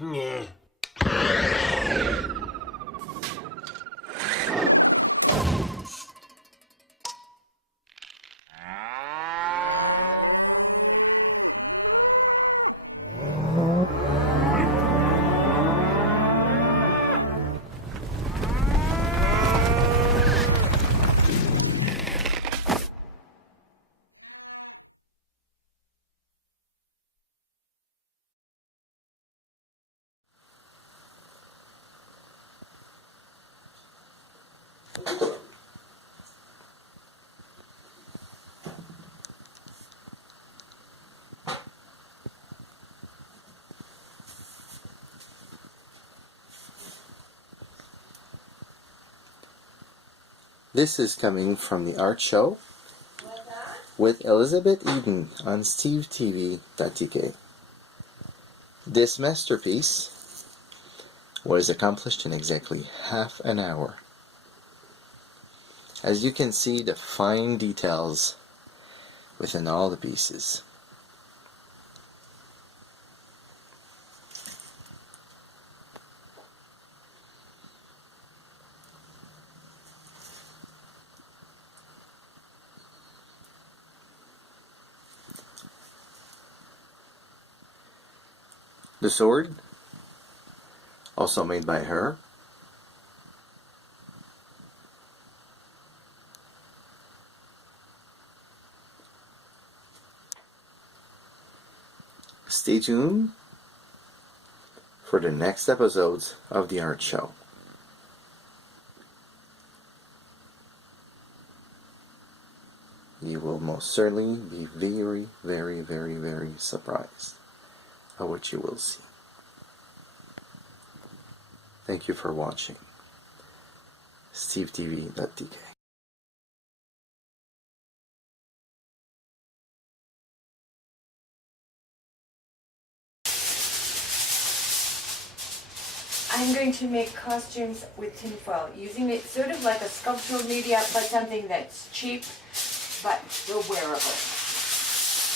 Yeah. This is coming from the art show with Elizabeth Eden on SteveTV.tk. This masterpiece was accomplished in exactly half an hour. As you can see, the fine details within all the pieces. The sword, also made by her. Stay tuned for the next episodes of the art show. You will most certainly be very, very, very, very surprised at what you will see. Thank you for watching. SteveTV.tk. I'm going to make costumes with tinfoil, using it sort of like a sculptural media, but something that's cheap, but still wearable.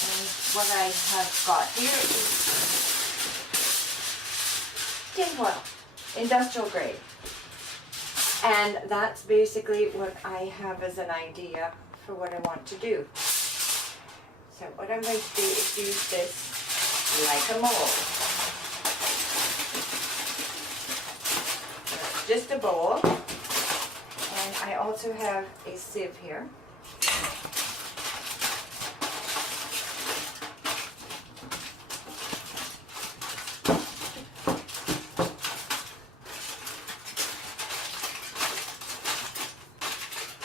And what I have got here is tinfoil, industrial grade. And that's basically what I have as an idea for what I want to do. So what I'm going to do is use this like a mold. Just a bowl, and I also have a sieve here.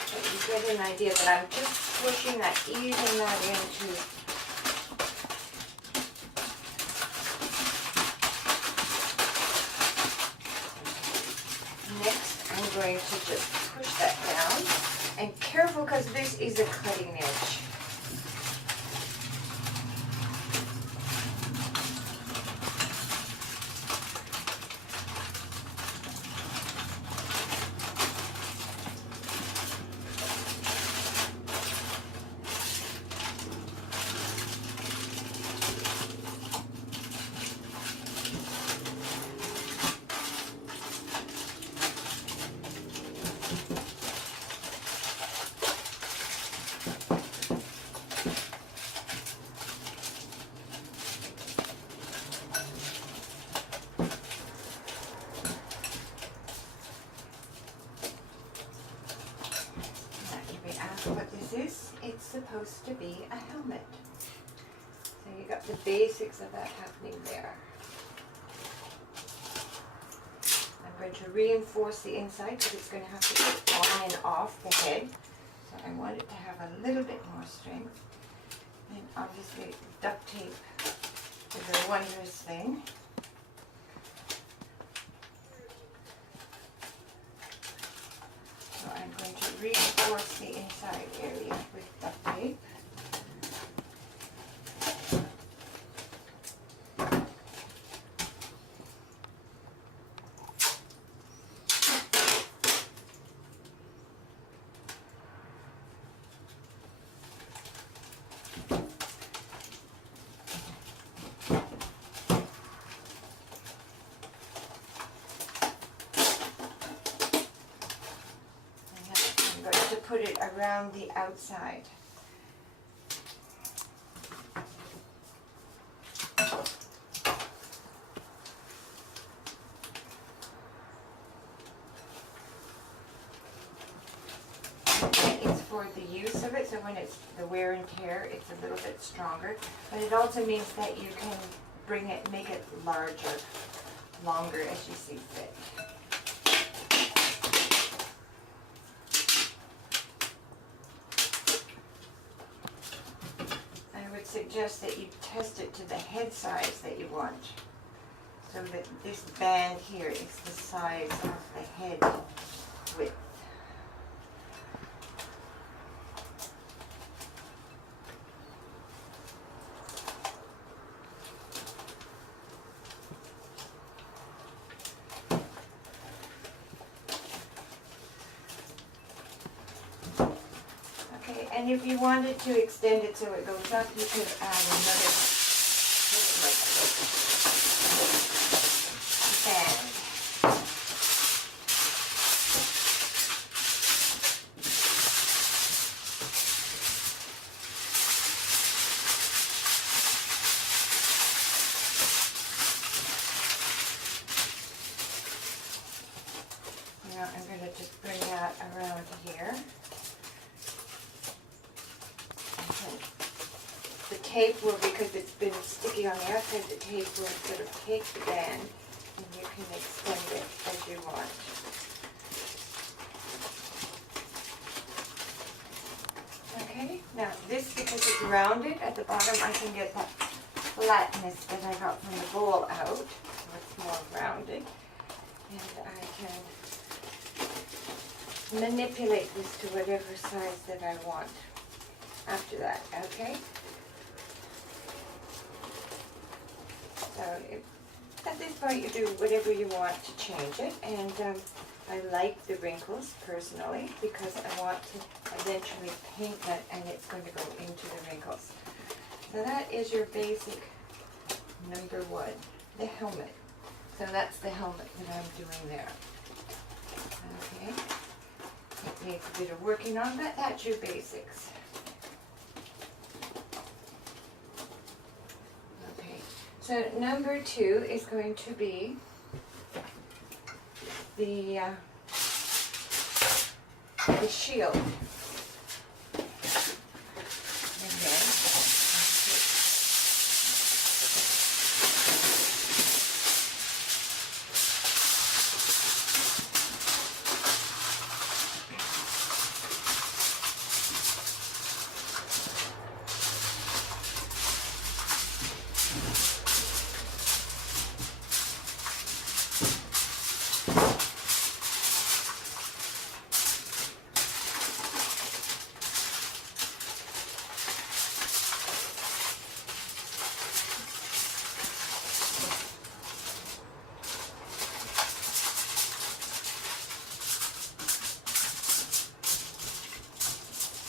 So you get an idea that I'm just pushing that, easing that into. Next, I'm going to just push that down, and careful because this is a cutting edge. What this is, it's supposed to be a helmet. So you got the basics of that happening there. I'm going to reinforce the inside because it's going to have to go on and off the head. So I want it to have a little bit more strength. And obviously duct tape is a wondrous thing. So I'm going to reinforce the inside area with duct tape. put it around the outside. It's for the use of it, so when it's the wear and tear, it's a little bit stronger. But it also means that you can bring it, make it larger, longer as you see fit. I would suggest that you test it to the head size that you want, so that this band here is the size of the head width. And if you wanted to extend it so it goes up, you could add another band. Now I'm going to just bring that around here. The tape will, because it's been sticky on the outside, the tape will sort of take the band and you can extend it as you want. Okay, now this, because it's rounded at the bottom, I can get that flatness that I got from the bowl out, so it's more rounded. And I can manipulate this to whatever size that I want after that, okay? So at this point you do whatever you want to change it, and I like the wrinkles personally because I want to eventually paint that and it's going to go into the wrinkles. So that is your basic number one, the helmet. So that's the helmet that I'm doing there. Okay, it needs a bit of working on, but that's your basics. So number two is going to be the shield.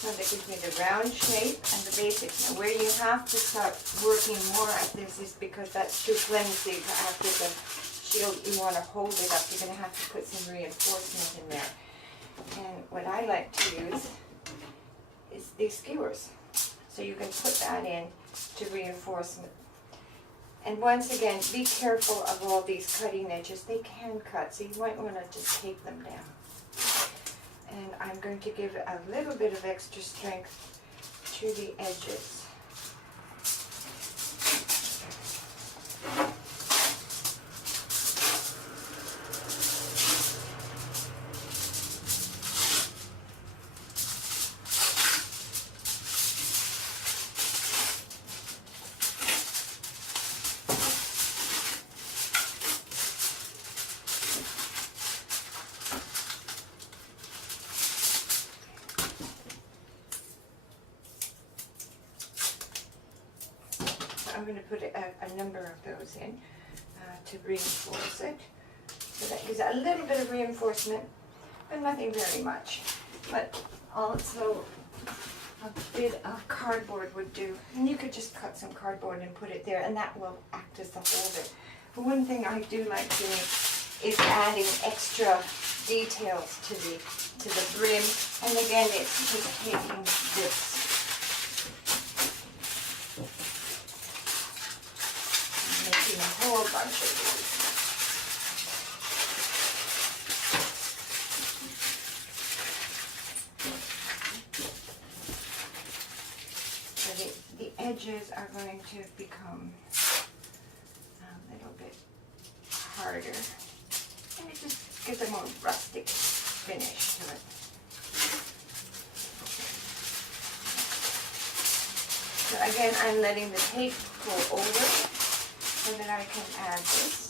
And then that gives me the round shape and the basics. Now where you have to start working more at this is because that's too flimsy after the shield. You want to hold it up. You're going to have to put some reinforcement in there. And what I like to use is these skewers. So you can put that in to reinforcement. And once again, be careful of all these cutting edges. They can cut, so you might want to just take them down. And I'm going to give a little bit of extra strength to the edges. I'm going to put a number of those in to reinforce it. So that gives a little bit of reinforcement, but nothing very much. But also a bit of cardboard would do. And you could just cut some cardboard and put it there, and that will act as the holder. But one thing I do like doing is adding extra details to the brim. And again, it's just taking this and making a whole bunch of these. So the edges are going to become a little bit harder. And it just gives a more rustic finish to it. So again, I'm letting the tape go over so that I can add this.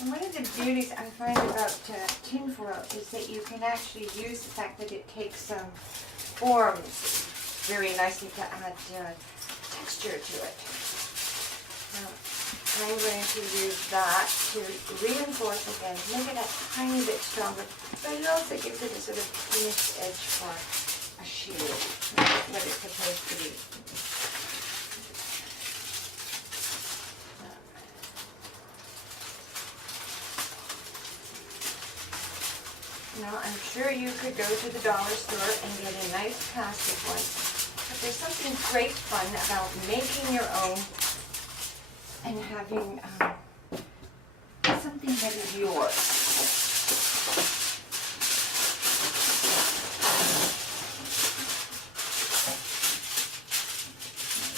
And one of the beauties I find about tinfoil is that you can actually use the fact that it takes forms very nicely to add texture to it. Now, I'm going to use that to reinforce again, make it a tiny bit stronger, but it also gives it a sort of finished edge for a shield. That's what it's supposed to be. Now, I'm sure you could go to the dollar store and get a nice plastic one, but there's something great fun about making your own and having something that is yours.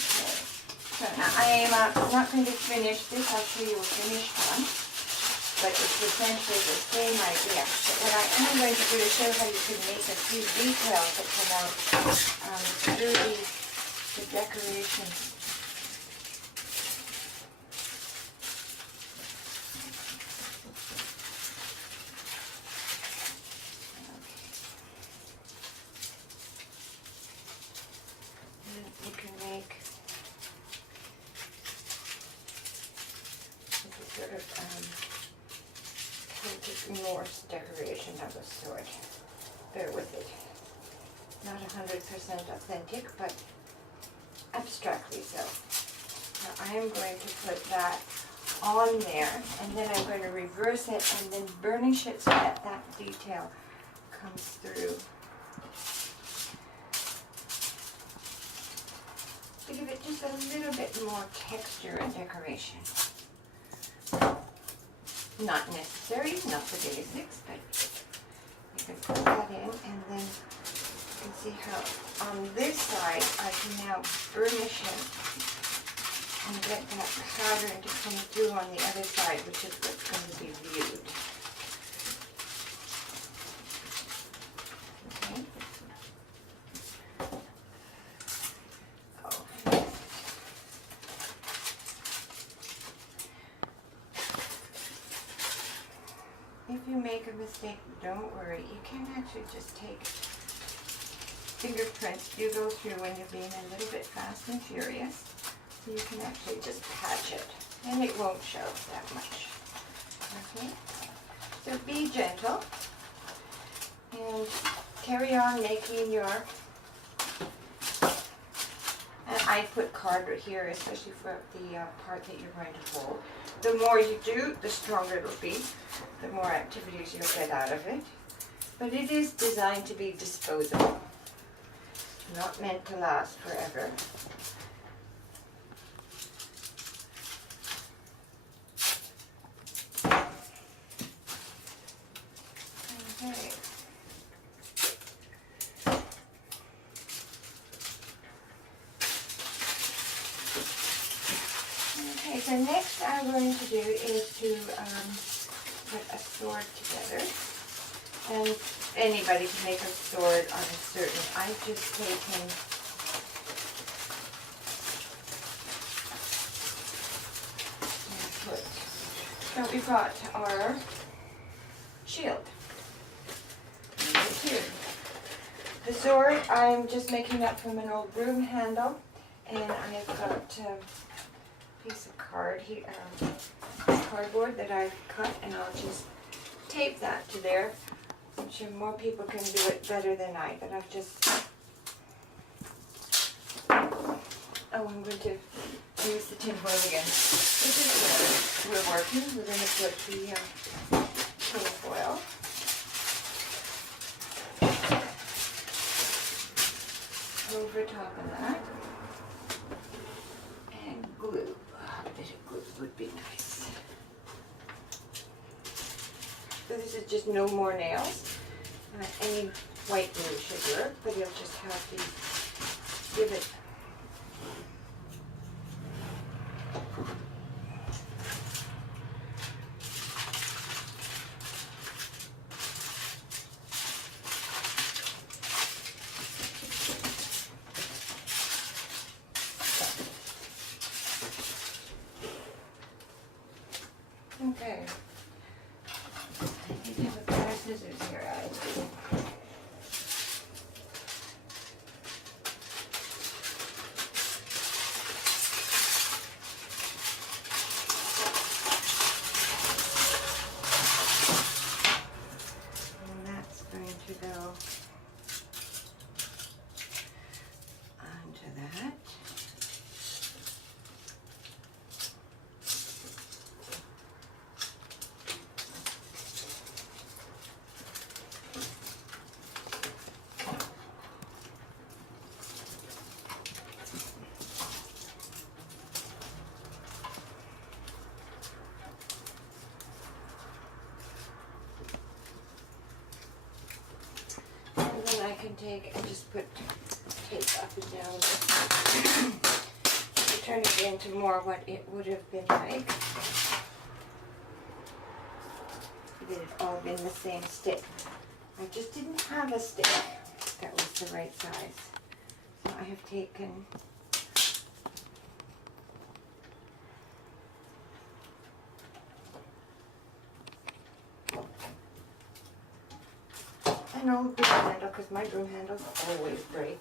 Okay. So now I am not going to finish this. I'll show you a finished one. But it's essentially the same idea. But what I am going to do is show how you can make a few details that come out through the decoration. And you can make this sort of Norse decoration of a sort. Bear with it. Not 100% authentic, but abstractly so. Now I am going to put that on there, and then I'm going to reverse it and then burnish it so that that detail comes through. To give it just a little bit more texture and decoration. Not necessary, not the basics, but you can put that in, and then you can see how on this side I can now burnish it and get that pattern to come through on the other side, which is what's going to be viewed. Okay. If you make a mistake, don't worry. You can actually just take fingerprints. You go through when you're being a little bit fast and furious. So you can actually just patch it, and it won't show that much. Okay? So be gentle and carry on making your. And I put card right here, especially for the part that you're going to hold. The more you do, the stronger it'll be. The more activities you'll get out of it. But it is designed to be disposable. Not meant to last forever. Okay. Okay, so next I'm going to do is to put a sword together. And anybody can make a sword on a certain. I've just taken and put. So we've got our shield. Right here. The sword I'm just making up from an old broom handle, and I've got piece of cardboard that I've cut, and I'll just tape that to there. I'm sure more people can do it better than I, but I've just... Oh, I'm going to use the tin foil again. This is where we're working. We're going to put the tin foil over top of that. And glue. A bit of glue would be nice. So this is just no more nails. Any white glue should work, but you'll just have to give it okay. I need to have a pair of scissors here. I do. And that's going to go onto that. And then I can take and just put tape up and down to turn it into more what it would have been like if it had all been the same stick. I just didn't have a stick that was the right size. So I have taken an old broom handle, because my broom handles always break.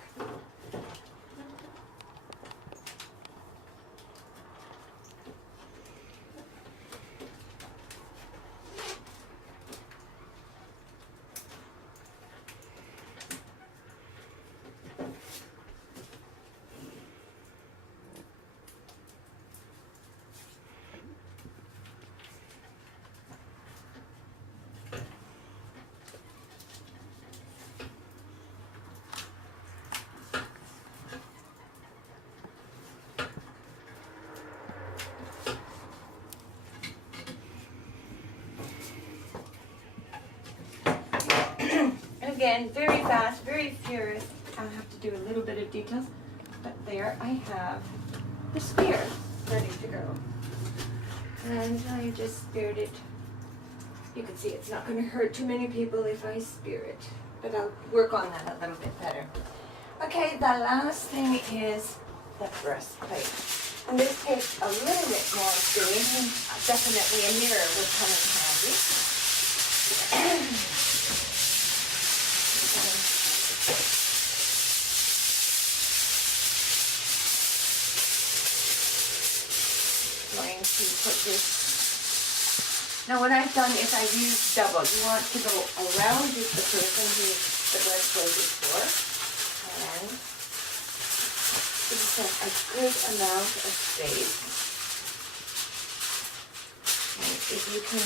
Again, very fast, very furious. I'll have to do a little bit of details, but there I have the spear ready to go. And I just speared it. You can see it's not going to hurt too many people if I spear it, but I'll work on that a little bit better. Okay, the last thing is the breastplate. And this takes a little bit more doing. Definitely a mirror would come in handy. Going to put this. Now what I've done is I've used double. You want to go around the person who the breastplate is for, and give yourself a good amount of space. And if you can,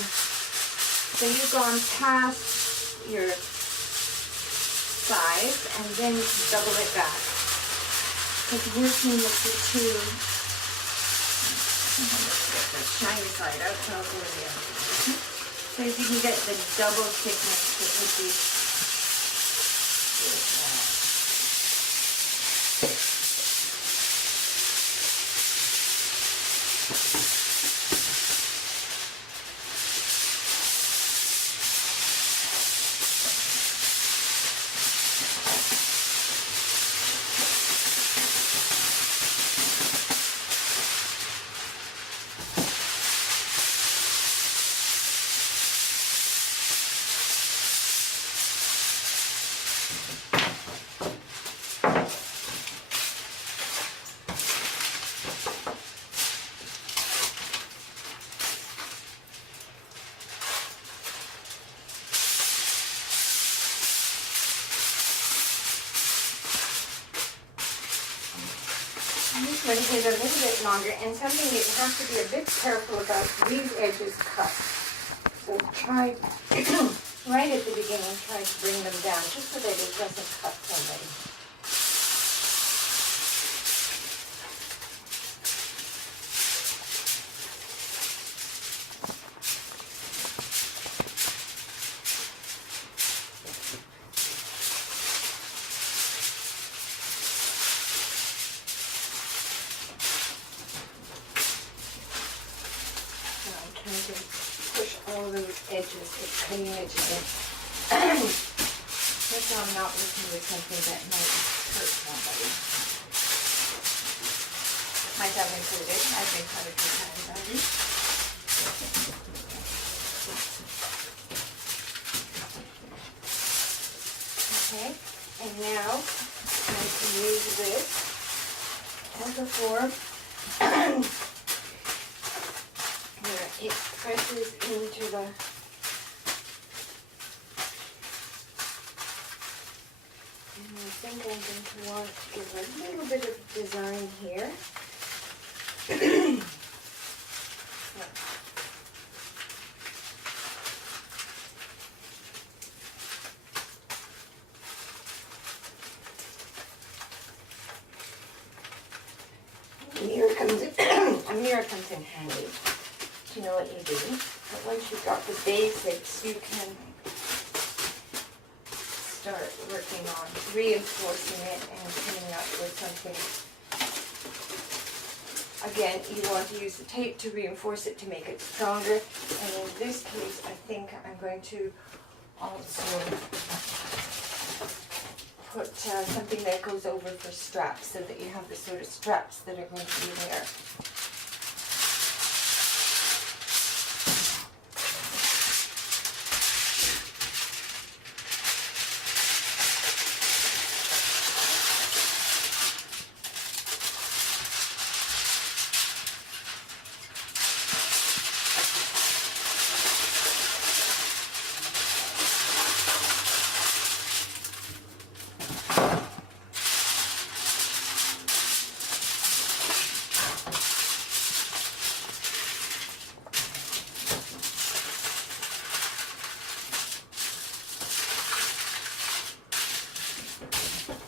so you've gone past your size and then double it back. Because working with the two, get the shiny side out, so I'll go with the other one. So if you can get the double thickness, it would be good. going to get a little bit longer, and something that you have to be a bit careful about, these edges cut. So try, right at the beginning, try to bring them down, just so that it doesn't cut somebody. To push all those edges, the cutting edges in. Just so I'm not working with something that might hurt somebody. Myself included. I've been cut a few times already. Okay, and now I can use this as a form. It presses into the and I think I'm going to want to give a little bit of design here. A mirror comes in handy. You know what you do, but once you've got the basics, you can start working on reinforcing it and coming up with something. Again, you want to use the tape to reinforce it to make it stronger, and in this case, I think I'm going to also put something that goes over for straps, so that you have the sort of straps that are going to be there.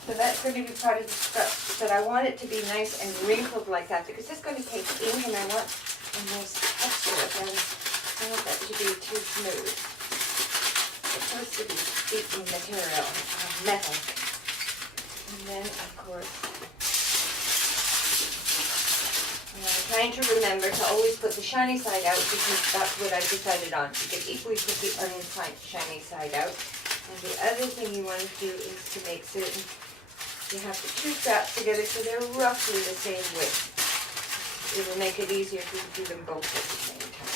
So that's going to be part of the strap, but I want it to be nice and wrinkled like that, because it's going to take ink and I want a nice texture. I don't want that to be too smooth. It's supposed to be speaking material, metal. And then, of course, I'm trying to remember to always put the shiny side out, because that's what I decided on. You can equally put the shiny side out. And the other thing you want to do is to make certain you have the two straps together so they're roughly the same width. It will make it easier if you do them both at the same time.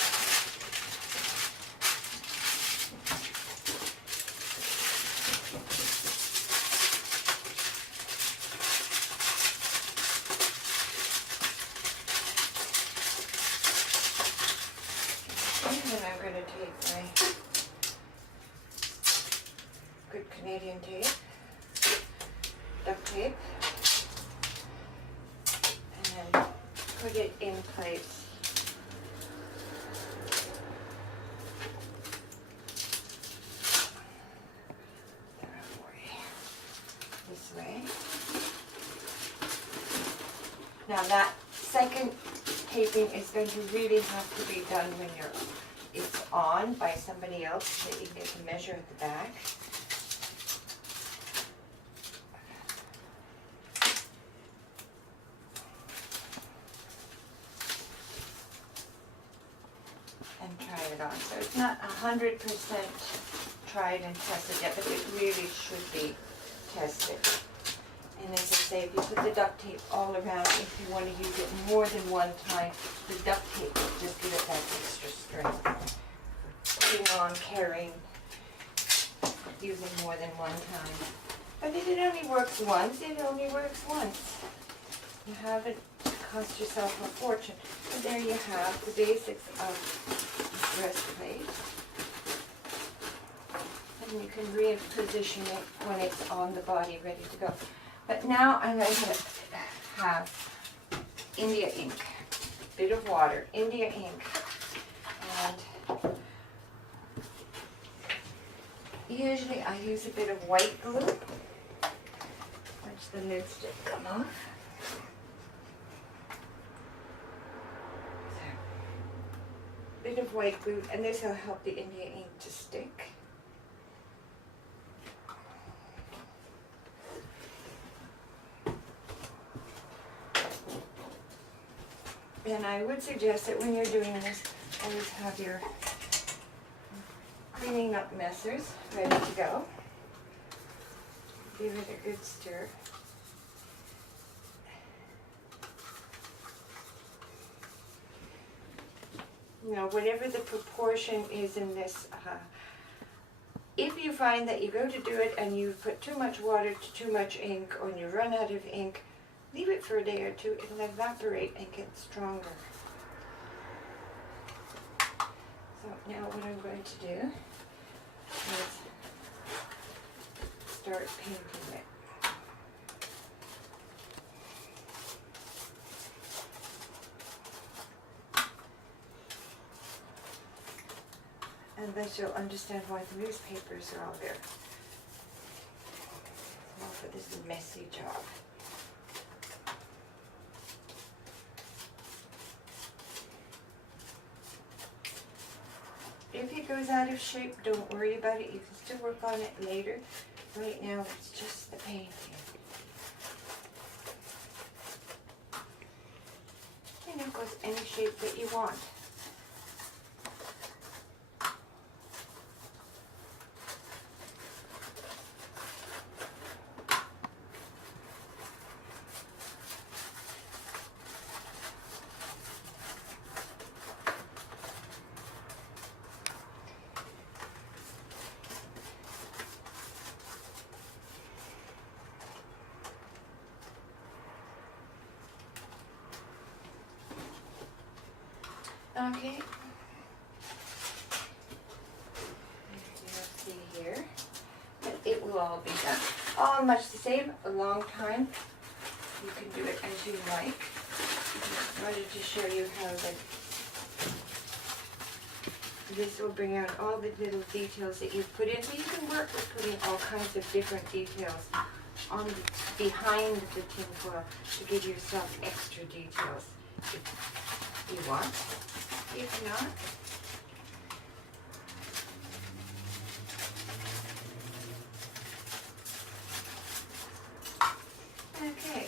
And then I'm going to take my good Canadian tape, duct tape, and put it in place. This way. Now that second taping is going to really have to be done when it's on by somebody else, so that you can get the measure at the back. And try it on. So it's not 100% tried and tested yet, but it really should be tested. And as I say, if you put the duct tape all around, if you want to use it more than one time, the duct tape will just give it that extra strength. Putting on, carrying, using more than one time. But if it only works once, it only works once. You haven't cost yourself a fortune. And there you have the basics of breastplate. And you can reposition it when it's on the body ready to go. But now I'm going to have India ink. Bit of water, India ink. And usually I use a bit of white glue. Watch the lipstick come off. So, bit of white glue, and this will help the India ink to stick. And I would suggest that when you're doing this, always have your cleaning up messers ready to go. Give it a good stir. Now, whatever the proportion is in this, if you find that you go to do it and you put too much water to too much ink, or you run out of ink, leave it for a day or two. It'll evaporate and get stronger. So now what I'm going to do is start painting it. And thus you'll understand why the newspapers are all there. All for this messy job. If it goes out of shape, don't worry about it. You can still work on it later. Right now, it's just the painting. And it goes any shape that you want. Okay. You'll see here that it will all be done. All much the same, a long time. You can do it as you like. I wanted to show you how this will bring out all the little details that you've put in. So you can work with putting all kinds of different details on behind the tin foil to give yourself extra details if you want. If not, okay.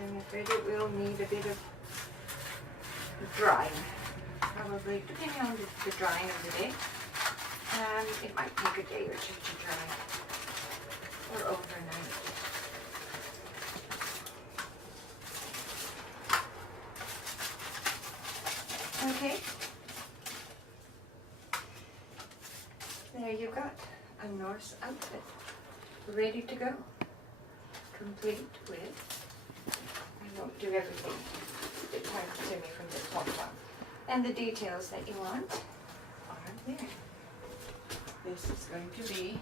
I'm afraid it will need a bit of drying. Probably, depending on the drying of the day. It might take a day or two to dry, or overnight. Okay. There you got a Norse outfit ready to go. Complete with, I won't do everything. It's time consuming from this point on. And the details that you want are there. This is going to be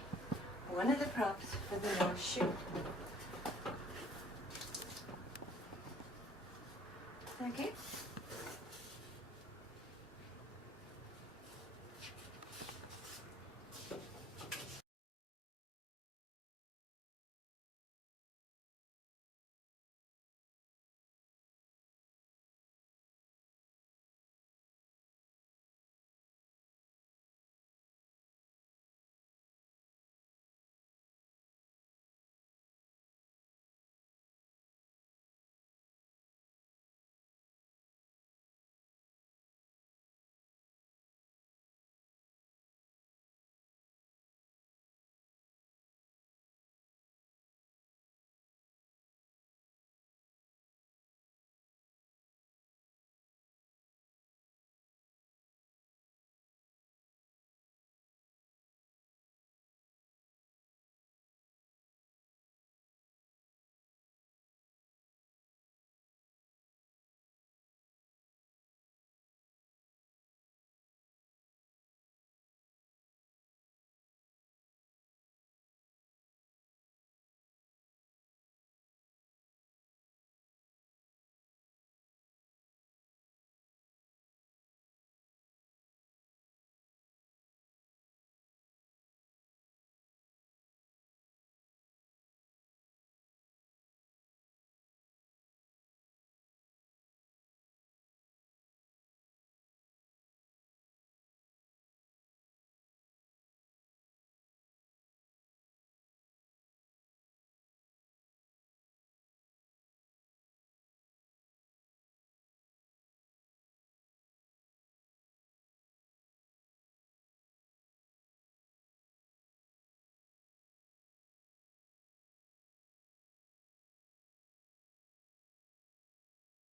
one of the props for the Norse shoe. Okay.